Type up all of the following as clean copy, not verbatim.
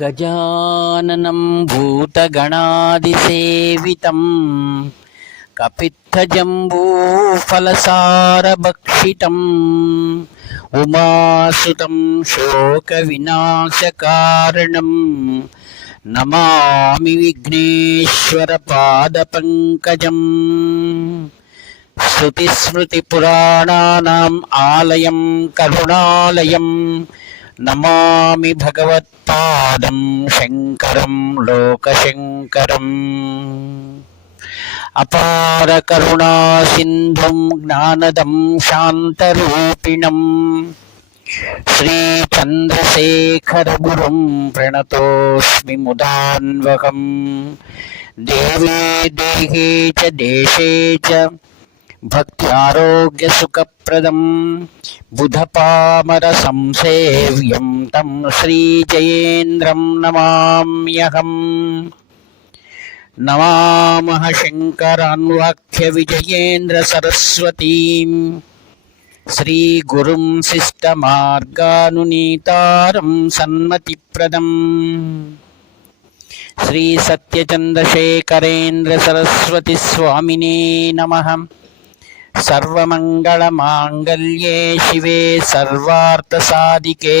గజాననం భూతగణాదిసేవితం కపిత్తజంబూఫలసారభక్షితం ఉమాసుతం శోకవినాశకారణం నమామి విఘ్నేశ్వరపాదపంకజం. శ్రుతిస్మృతిపురాణానాం ఆలయం కరుణాలయం నమామి భగవత్పాదం శంకరం లోకశంకరం. అపార కరుణా సింధుం జ్ఞానదం శాంతరూపిణం శ్రీచంద్రశేఖర గురుం ప్రణతోస్మి ముదాన్వహం. దేవే దేహే చ దేశే చ భక్త్యారోగ్యసుఖప్రదం బుధపామర సంసేవ్యం తం శ్రీజయేంద్రం నమామ్యహం. నమామః శంకరాన్వాఖ్య విజయేంద్ర సరస్వతీం శ్రీగురుం శిష్టమార్గానునీతారం సన్మతిప్రదం. శ్రీ సత్యచంద్రశేఖరేంద్ర సరస్వతి స్వామినే నమః. సర్వమంగళమాంగళ్యే శివే సర్వార్థసాధికే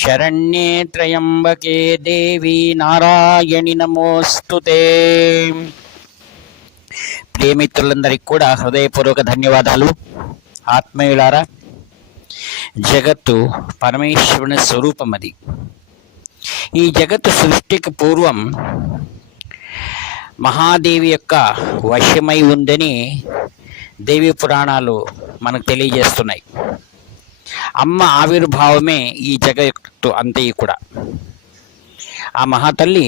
శరణ్యే త్రయంబకే దేవి నారాయణి నమోస్తుతే. ప్రియమిత్రులందరికీ కూడా హృదయపూర్వక ధన్యవాదాలు. ఆత్మీయులారా, జగత్తు పరమేశ్వరుని స్వరూపం. అది ఈ జగత్తు సృష్టికి పూర్వం మహాదేవి యొక్క వశమై ఉందని దేవి పురాణాలు మనకు తెలియజేస్తున్నాయి. అమ్మ ఆవిర్భావమే ఈ జగత్తు అంతయు కూడా. ఆ మహాతల్లి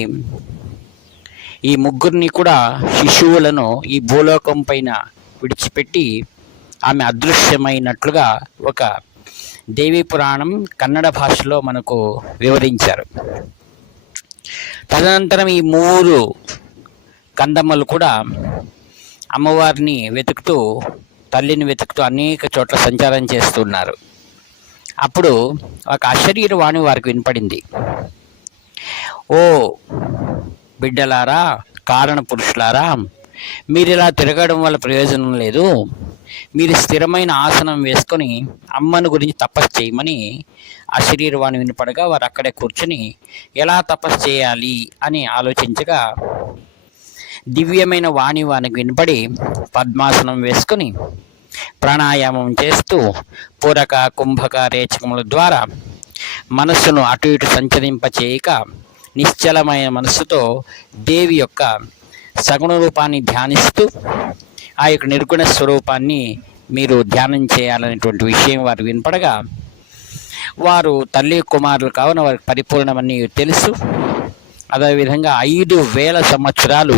ఈ ముగ్గురిని కూడా శిశువులను ఈ భూలోకం పైన విడిచిపెట్టి ఆమె అదృశ్యమైనట్లుగా ఒక దేవి పురాణం కన్నడ భాషలో మనకు వివరించారు. తదనంతరం ఈ మూడు కందమ్మలు కూడా అమ్మవారిని వెతుకుతూ, తల్లిని వెతుకుతూ అనేక చోట్ల సంచారం చేస్తున్నారు. అప్పుడు ఒక అశరీరవాణి వారికి వినపడింది. ఓ బిడ్డలారా, కారణ పురుషులారా, మీరు ఇలా తిరగడం వల్ల ప్రయోజనం లేదు. మీరు స్థిరమైన ఆసనం వేసుకొని అమ్మను గురించి తపస్సు చేయమని అశరీరవాణి వినపడగా వారు అక్కడే కూర్చొని ఎలా తపస్సు చేయాలి అని ఆలోచించగా దివ్యమైన వాణి వానికి వినపడి పద్మాసనం వేసుకొని ప్రాణాయామం చేస్తూ పూరక కుంభక రేచకముల ద్వారా మనస్సును అటు ఇటు సంచరింపచేయక నిశ్చలమైన మనస్సుతో దేవి యొక్క సగుణ రూపాన్ని ధ్యానిస్తూ ఆ యొక్క నిర్గుణ స్వరూపాన్ని మీరు ధ్యానం చేయాలనేటువంటి విషయం వారు వినపడగా వారు తల్లి కుమారులు కావున వారికి పరిపూర్ణమని తెలుసు. అదేవిధంగా 5,000 సంవత్సరాలు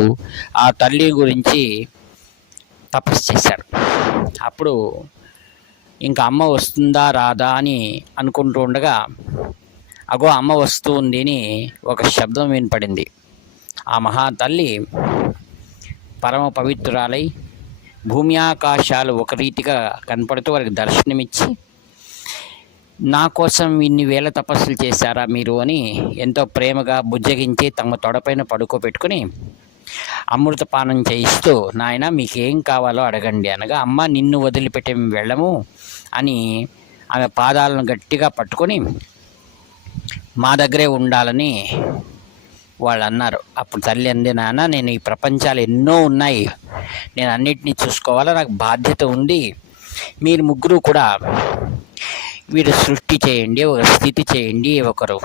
ఆ తల్లి గురించి తపస్సు చేశారు. అప్పుడు ఇంకా అమ్మ వస్తుందా రాదా అని అనుకుంటూ ఉండగా అగో అమ్మ వస్తుంది అని ఒక శబ్దం వినపడింది. ఆ మహాతల్లి పరమ పవిత్రురాలై భూమి ఆకాశాలు ఒక రీతిగా కనపడుతూ వారికి దర్శనమిచ్చి, నా కోసం ఇన్ని వేల తపస్సులు చేశారా మీరు అని ఎంతో ప్రేమగా బుజ్జగించి తమ తొడపైన పడుకోబెట్టుకుని అమృతపానం చేయిస్తూ, నాయన మీకేం కావాలో అడగండి అనగా, అమ్మ నిన్ను వదిలిపెట్టి వెళ్ళము అని ఆమె పాదాలను గట్టిగా పట్టుకొని మా దగ్గరే ఉండాలని వాళ్ళు అన్నారు. అప్పుడు తల్లి అంది, నాన్న నేను ఈ ప్రపంచాలు ఎన్నో ఉన్నాయి, నేను అన్నిటినీ చూసుకోవాలా, నాకు బాధ్యత ఉంది. మీరు ముగ్గురు కూడా వీరు సృష్టి చేయండి, ఒకరు స్థితి చేయండి, ఒకరు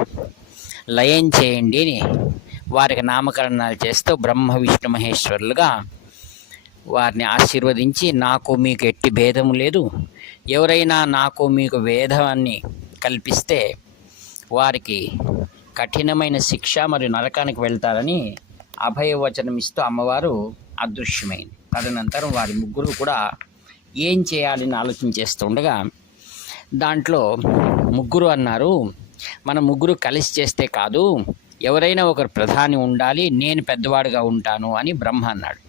లయం చేయండి అని వారికి నామకరణాలు చేస్తూ బ్రహ్మ విష్ణు మహేశ్వరులుగా వారిని ఆశీర్వదించి, నాకు మీకు ఎట్టి భేదము లేదు, ఎవరైనా నాకు మీకు భేదాన్ని కల్పిస్తే వారికి కఠినమైన శిక్ష మరియు నరకానికి వెళ్తారని అభయవచనం ఇస్తూ అమ్మవారు అదృశ్యమైంది. తదనంతరం వారి ముగ్గురు కూడా ఏం చేయాలని ఆలోచన చేస్తుండగా దాంట్లో ముగ్గురు అన్నారు, మన ముగ్గురు కలిసి చేస్తే కాదు, ఎవరైనా ఒకరు ప్రధాని ఉండాలి, నేను పెద్దవాడుగా ఉంటాను అని బ్రహ్మ అన్నాడు.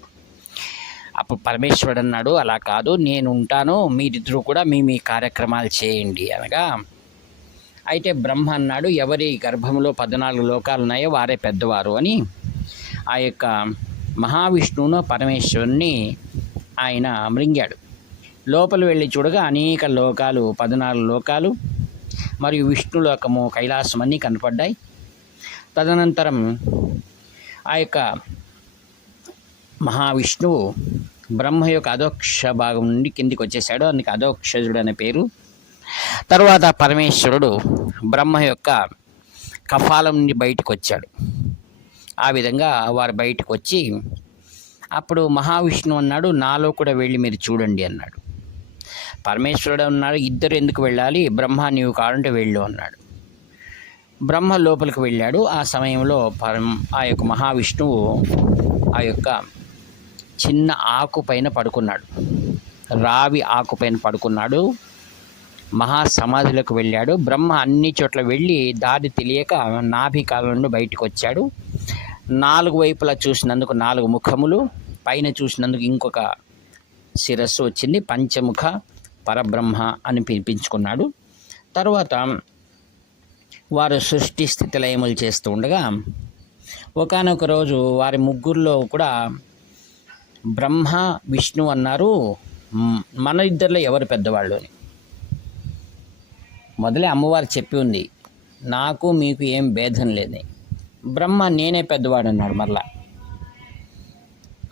అప్పుడు పరమేశ్వరుడు అన్నాడు, అలా కాదు, నేను ఉంటాను, మీరిద్దరూ కూడా మీ కార్యక్రమాలు చేయండి అనగా అయితే బ్రహ్మ అన్నాడు, ఎవరి గర్భంలో 14 లోకాలు ఉన్నాయో వారే పెద్దవారు అని ఆ యొక్క మహావిష్ణువును పరమేశ్వరుని ఆయన మృంగాడు. లోపల వెళ్ళి చూడగా అనేక లోకాలు, 14 లోకాలు మరియు విష్ణులోకము, కైలాసం అన్నీ కనపడ్డాయి. తదనంతరం ఆ యొక్క మహావిష్ణువు బ్రహ్మ యొక్క అధోక్ష భాగం నుండి కిందికి వచ్చేసాడు, అందుకే అధోక్షజుడు అనే పేరు. తర్వాత పరమేశ్వరుడు బ్రహ్మ యొక్క కపాలం నుండి బయటకు వచ్చాడు. ఆ విధంగా వారు బయటకు వచ్చి అప్పుడు మహావిష్ణువు అన్నాడు, నాలో కూడా వెళ్ళి మీరు చూడండి అన్నాడు. పరమేశ్వరుడు అన్నాడు, ఇద్దరు ఎందుకు వెళ్ళాలి, బ్రహ్మ నీవు కావాలంటే వెళ్ళు అన్నాడు. బ్రహ్మ లోపలికి వెళ్ళాడు. ఆ సమయంలో ఆ యొక్క మహావిష్ణువు ఆ యొక్క చిన్న ఆకు పైన పడుకున్నాడు, రావి ఆకు పైన పడుకున్నాడు. మహాసమాధిలోకి వెళ్ళాడు. బ్రహ్మ అన్ని చోట్ల వెళ్ళి దారి తెలియక నాభి కాలంలో బయటకు వచ్చాడు. 4 వైపులా చూసినందుకు 4 ముఖములు, పైన చూసినందుకు ఇంకొక శిరస్సు వచ్చింది. పంచముఖ పరబ్రహ్మ అని పిలిపించుకున్నాడు. తర్వాత వారు సృష్టి స్థితి లయములు చేస్తూ ఉండగా ఒకానొక రోజు వారి ముగ్గురులో కూడా బ్రహ్మ విష్ణు అన్నారు, మన ఇద్దరిలో ఎవరు పెద్దవాళ్ళు అని. మొదలే అమ్మవారు చెప్పి ఉంది, నాకు మీకు ఏం భేదం లేదు. బ్రహ్మ నేనే పెద్దవాడు అన్నాడు మరలా.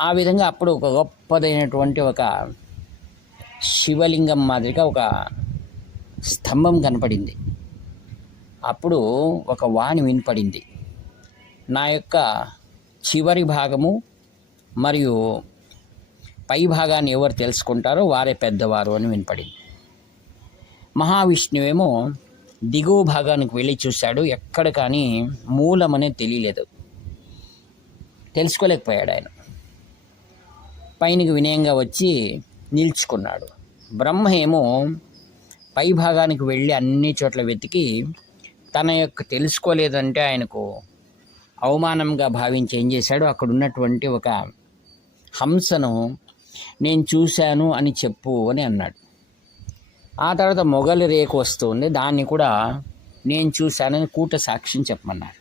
ఆ విధంగా అప్పుడు ఒక గొప్పదైనటువంటి ఒక శివలింగం మాదిరిగా ఒక స్తంభం కనపడింది. అప్పుడు ఒక వాణి వినపడింది, నా యొక్క చివరి భాగము మరియు పై భాగాన్ని ఎవరు తెలుసుకుంటారో వారే పెద్దవారు అని వినపడింది. మహావిష్ణువేమో దిగువ భాగానికి వెళ్ళి చూశాడు, ఎక్కడ కానీ మూలం అనేది తెలియలేదు, తెలుసుకోలేకపోయాడు. ఆయన పైనకి వినయంగా వచ్చి నిల్చుకున్నాడు. బ్రహ్మ ఏమో పై భాగానికి వెళ్ళి అన్ని చోట్ల వెతికి తన యొక్క తెలుసుకోలేదంటే ఆయనకు అవమానంగా భావించి ఏం చేశాడు, అక్కడ ఉన్నటువంటి ఒక హంసను నేను చూశాను అని చెప్పు అని అన్నాడు. ఆ తర్వాత మొగలి రేకు వస్తుంది, దాన్ని కూడా నేను చూశానని కూట సాక్ష్యం చెప్పమన్నారు.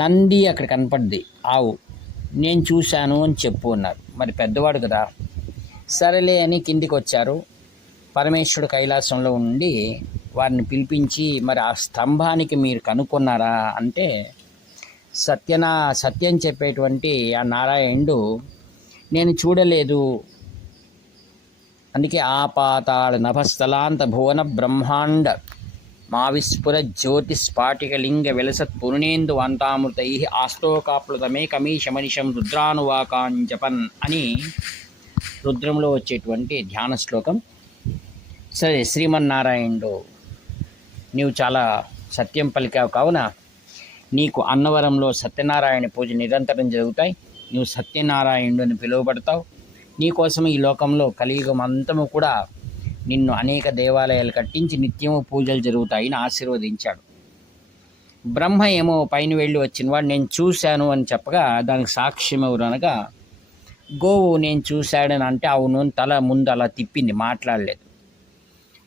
నంది అక్కడ కనపడ్ది, ఆవు, నేను చూశాను అని చెప్పు అన్నారు. మరి పెద్దవాడు కదా, సరేలే అని కిందికి వచ్చారు. పరమేశ్వరుడు కైలాసంలో ఉండి వారిని పిలిపించి, మరి ఆ స్తంభానికి మీరు కనుక్కున్నారా అంటే సత్యం చెప్పేటువంటి ఆ నారాయణుడు నేను చూడలేదు, అందుకే ఆపాతాళ నభస్థలాంత భువన బ్రహ్మాండ మావిస్ఫుర జ్యోతి స్ఫాటికలింగ విలసత్ పురుణేందు వాంతామృతై ఆస్తోకాప్లుతమే కమీశమనిషం రుద్రానువాకాంజపన్ అని రుద్రంలో వచ్చేటువంటి ధ్యాన శ్లోకం. సరే, శ్రీమన్నారాయణుడు నీవు చాలా సత్యం పలికావు కావున నీకు అన్నవరంలో సత్యనారాయణ పూజ నిరంతరం జరుగుతాయి, నువ్వు సత్యనారాయణుడు అని పిలువబడతావు. నీకోసం ఈ లోకంలో కలియుగం అంతము కూడా నిన్ను అనేక దేవాలయాలు కట్టించి నిత్యము పూజలు జరుగుతాయని ఆశీర్వదించాడు. బ్రహ్మ ఏమో పైన వెళ్ళి వచ్చినవాడు నేను చూశాను అని చెప్పగా దానికి సాక్ష్యం ఎవరు అనగా గోవు నేను చూశాడని అంటే అవును తల ముందు అలా తిప్పింది, మాట్లాడలేదు.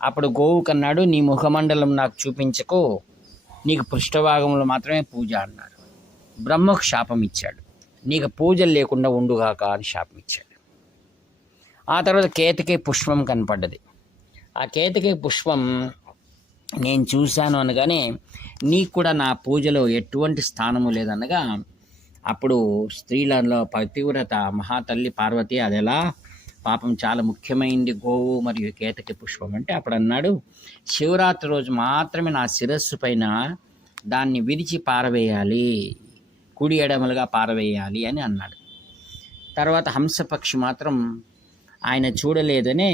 అప్పుడు గోవు కన్నాడు, నీ ముఖమండలం నాకు చూపించకు, నీకు పృష్ఠభాగంలో మాత్రమే పూజ అన్నాడు. బ్రహ్మకు శాపం ఇచ్చాడు, నీకు పూజలు లేకుండా ఉండుగాక అని శాపం ఇచ్చాడు. ఆ తర్వాత కేతకి పుష్పం కనపడ్డది. ఆ కేతకి పుష్పం నేను చూశాను అనగానే నీకు కూడా నా పూజలో ఎటువంటి స్థానము లేదనగా అప్పుడు స్త్రీలలో పతివ్రత మహాతల్లి పార్వతి అది ఎలా పాపం చాలా ముఖ్యమైనది గోవు మరియు కేతకి పుష్పం అంటే అప్పుడు అన్నాడు, శివరాత్రి రోజు మాత్రమే నా శిరస్సు పైన దాన్ని విరిచి పారవేయాలి, కుడి ఎడమలుగా పారవేయాలి అని అన్నాడు. తర్వాత హంసపక్షి మాత్రం ఆయన చూడలేదనే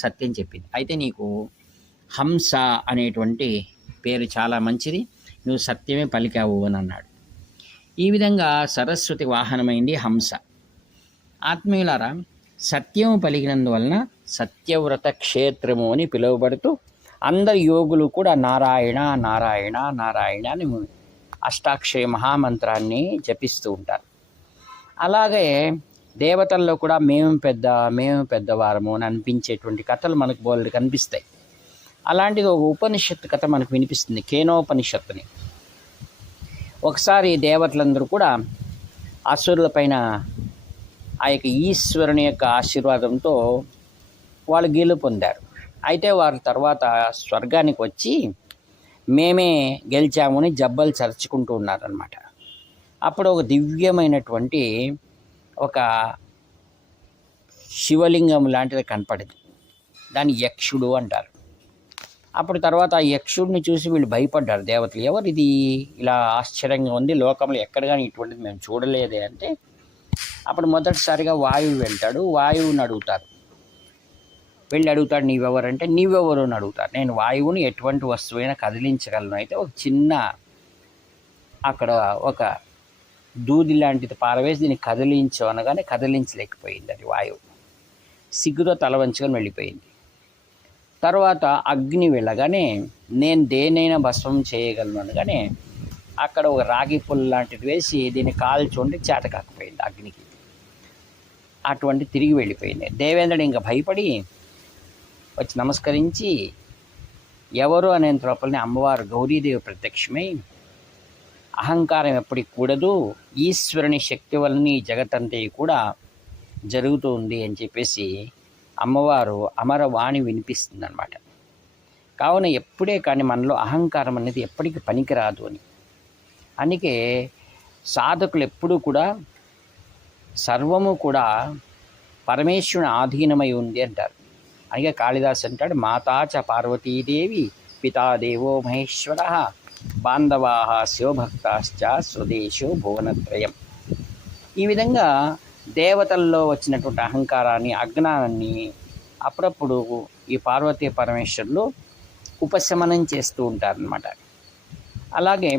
సత్యం చెప్పింది. అయితే నీకు హంస అనేటువంటి పేరు చాలా మంచిది, నువ్వు సత్యమే పలికావు అని అన్నాడు. ఈ విధంగా సరస్వతి వాహనమైంది హంస. ఆత్మీయులారా, సత్యం పలికినందువలన సత్యవ్రత క్షేత్రము అని పిలువబడుతూ అందరి యోగులు కూడా నారాయణ నారాయణ నారాయణ అని అష్టాక్షయ మహామంత్రాన్ని జపిస్తూ ఉంటారు. అలాగే దేవతల్లో కూడా మేము పెద్దవారము అని అనిపించేటువంటి కథలు మనకు బోలెడు కనిపిస్తాయి. అలాంటిది ఒక ఉపనిషత్తు కథ మనకు వినిపిస్తుంది, కేనోపనిషత్తుని. ఒకసారి దేవతలందరూ కూడా అసురుల పైన ఆ యొక్క ఈశ్వరుని యొక్క ఆశీర్వాదంతో వాళ్ళు గెలుపు పొందారు. అయితే వారి తర్వాత స్వర్గానికి వచ్చి మేమే గెలిచామని జబ్బలు చరుచుకుంటూ ఉన్నారనమాట. అప్పుడు ఒక దివ్యమైనటువంటి ఒక శివలింగం లాంటిది కనపడింది. దాన్ని యక్షుడు అంటారు. అప్పుడు తర్వాత ఆ యక్షుడిని చూసి వీళ్ళు భయపడ్డారు దేవతలు. ఎవరు ఇది, ఇలా ఆశ్చర్యంగా ఉంది, లోకంలో ఎక్కడ కానీ ఇటువంటిది మేము చూడలేదే అంటే, అప్పుడు మొదటిసారిగా వాయువు వెళ్తాడు. వాయువుని అడుగుతారు. వెళ్ళి అడుగుతాడు, నీవెవరంటే, నీవెవరు అని అడుగుతారు. నేను వాయువుని ఎటువంటి వస్తువైనా కదిలించగలను. అయితే ఒక చిన్న అక్కడ ఒక దూది లాంటిది పారవేసి దీన్ని కదిలించు అనగానే కదిలించలేకపోయింది అది వాయువు. సిగ్గుతో తల వంచుకొని వెళ్ళిపోయింది. తర్వాత అగ్ని వెళ్ళగానే నేను దేనైనా భస్మం చేయగలను అనగానే అక్కడ ఒక రాగి పుల్ల లాంటిది వేసి దీన్ని కాల్చుండి చేత కాకపోయింది అగ్నికి. అటువంటి తిరిగి వెళ్ళిపోయింది. దేవేంద్రుడు ఇంకా భయపడి వచ్చి నమస్కరించి ఎవరు అనేంత లోపలనే అమ్మవారు గౌరీదేవి ప్రత్యక్షమై, అహంకారం ఎప్పటికి కూడదు, ఈశ్వరుని శక్తి వలన ఈ జగత్తంతా కూడా జరుగుతూ ఉంది అని చెప్పేసి అమ్మవారు అమరవాణి వినిపిస్తుంది అన్నమాట. కావున ఎప్పుడే కానీ మనలో అహంకారం అనేది ఎప్పటికీ పనికిరాదు అని. అందుకే సాధకులు ఎప్పుడూ కూడా సర్వము కూడా పరమేశ్వరుని ఆధీనమై ఉంది అంటారు. అలాగే కాళిదాస్ అంటాడు, మాతాచ పార్వతీదేవి పితాదేవో మహేశ్వర బాంధవా శివభక్తాశ్చ స్వదేశో భువనత్రయం. ఈ విధంగా దేవతల్లో వచ్చినటువంటి అహంకారాన్ని, అజ్ఞానాన్ని అప్పుడప్పుడు ఈ పార్వతీ పరమేశ్వరులు ఉపశమనం చేస్తూ ఉంటారన్నమాట. అలాగే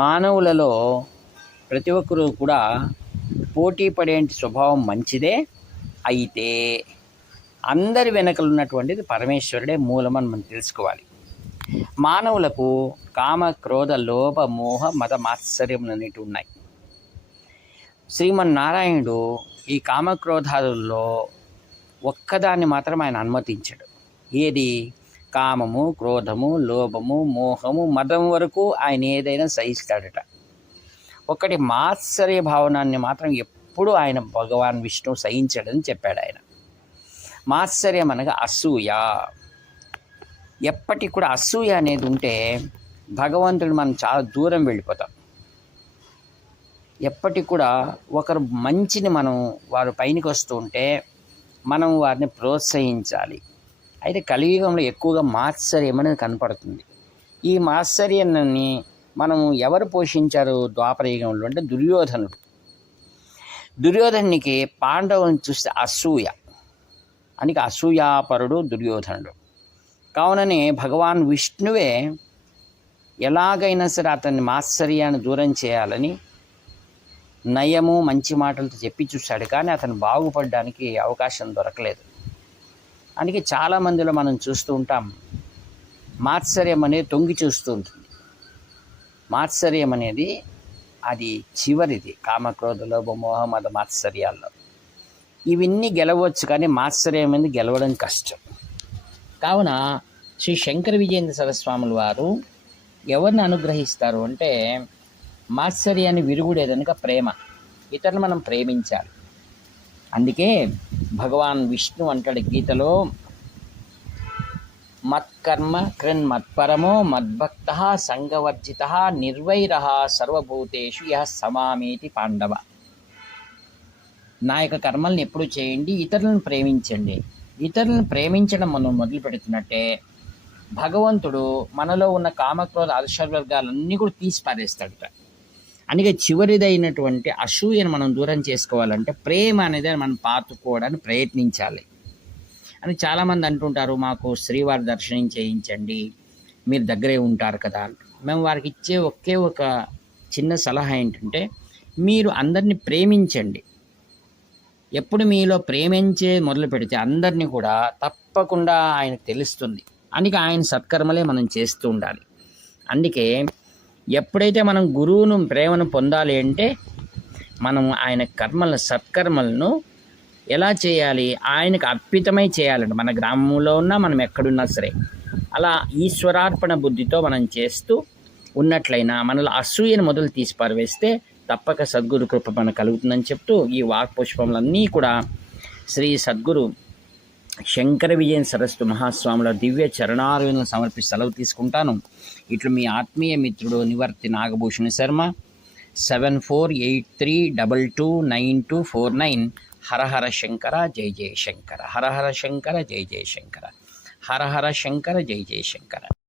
మానవులలో ప్రతి ఒక్కరూ కూడా పోటీ పడేంటి స్వభావం మంచిదే. అయితే అందరి వెనకలు ఉన్నటువంటిది పరమేశ్వరుడే మూలమని మనం తెలుసుకోవాలి. మానవులకు కామ, క్రోధ, లోభ, మోహ, మద, మాత్సర్యములు అనేటివి ఉన్నాయి. శ్రీమన్నారాయణుడు ఈ కామక్రోధాదుల్లో ఒక్కదాన్ని మాత్రం ఆయన అనుమతించడు. ఏది? కామము, క్రోధము, లోభము, మోహము, మదం వరకు ఆయన ఏదైనా సహిస్తాడట. ఒకటి మాత్సర్య భావనాన్ని మాత్రం ఎప్పుడూ ఆయన భగవాన్ విష్ణువు సహించడని చెప్పాడు ఆయన. మాత్సర్యం అనగా అసూయ. ఎప్పటికి కూడా అసూయ అనేది ఉంటే భగవంతుడు మనం చాలా దూరం వెళ్ళిపోతాం. ఎప్పటికి కూడా ఒకరు మంచిని వారు పైనకి వస్తూ ఉంటే మనం వారిని ప్రోత్సహించాలి. అయితే కలియుగంలో ఎక్కువగా మాత్సర్యం అనేది కనపడుతుంది. ఈ మాత్సర్యాన్ని ఎవరు పోషించారు ద్వాపర యుగంలో అంటే దుర్యోధనుడు. దుర్యోధనునికి పాండవుని చూస్తే అసూయ, అందుకే అసూయాపరుడు దుర్యోధనుడు. కావుననే భగవాన్ విష్ణువే ఎలాగైనా సరే అతన్ని మాత్సర్యాన్ని దూరం చేయాలని నయము మంచి మాటలతో చెప్పి చూశాడు. కానీ అతను బాగుపడడానికి అవకాశం దొరకలేదు. అందుకే చాలామందిలో మనం చూస్తూ ఉంటాం, మాత్సర్యం అనేది తొంగి చూస్తూ ఉంటుంది. మాత్సర్యం అనేది అది చివరిది. కామక్రోధ, లోభ, మోహ, మద, మాత్సర్యాల్లో ఇవన్నీ గెలవచ్చు, కానీ మాత్సర్యం అనేది గెలవడం కష్టం. కావున శ్రీ శంకర విజయేంద్ర సరస్వాముల వారు ఎవరిని అనుగ్రహిస్తారు అంటే మాత్సర్యాన్ని విరుగుడేదనక ప్రేమ. ఇతరులు మనం ప్రేమించాలి. అందుకే భగవాన్ విష్ణు అంటాడు గీతలో, మత్కర్మ కృన్ మత్పరమో మద్భక్త సంగవర్జిత నిర్వైర సర్వభూతేషు యః సమామేతి పాండవ. నా యొక్క కర్మల్ని ఎప్పుడు చేయండి, ఇతరులను ప్రేమించండి. ఇతరులను ప్రేమించడం మనం మొదలు పెడుతున్నట్టే భగవంతుడు మనలో ఉన్న కామక్రోధ అర్షవర్గాలన్నీ కూడా తీసి పారేస్తాడట. అందుకే చివరిదైనటువంటి అసూయను మనం దూరం చేసుకోవాలంటే ప్రేమ అనేది మనం పాతుకోవడానికి ప్రయత్నించాలి అని చాలామంది అంటుంటారు. మాకు శ్రీవారి దర్శనం చేయించండి, మీరు దగ్గరే ఉంటారు కదా. మేము వారికి ఇచ్చే ఒకే ఒక చిన్న సలహా ఏంటంటే, మీరు అందరినీ ప్రేమించండి. ఎప్పుడు మీలో ప్రేమించే మొదలు పెడితే అందరినీ కూడా తప్పకుండా ఆయనకు తెలుస్తుంది. అందుకే ఆయన సత్కర్మలే మనం చేస్తూ ఉండాలి. అందుకే ఎప్పుడైతే మనం గురువును ప్రేమను పొందాలి అంటే మనం ఆయన కర్మలను, సత్కర్మలను ఎలా చేయాలి? ఆయనకు అర్పితమై చేయాలండి. మన గ్రామంలో ఉన్నా, మనం ఎక్కడున్నా సరే. అలా ఈశ్వరార్పణ బుద్ధితో మనం చేస్తూ ఉన్నట్లయినా మనలో అసూయను మొదలు తీసి పారవేస్తే తప్పక సద్గురు కృప మనకు కలుగుతుందని చెప్తూ ఈ వాక్పుష్పములన్నీ కూడా శ్రీ సద్గురు శంకర విజయన్ సరస్వతి మహాస్వాముల దివ్య చరణారవిందం సమర్పి సెలవు తీసుకుంటాను. ఇట్లు మీ ఆత్మీయ మిత్రుడు నివర్తి నాగభూషణ శర్మ. 7483229249. హర హర శంకర జై జయ శంకర. హర హర శంకర జై జయ శంకర. హర హర శంకర జై జయ శంకర.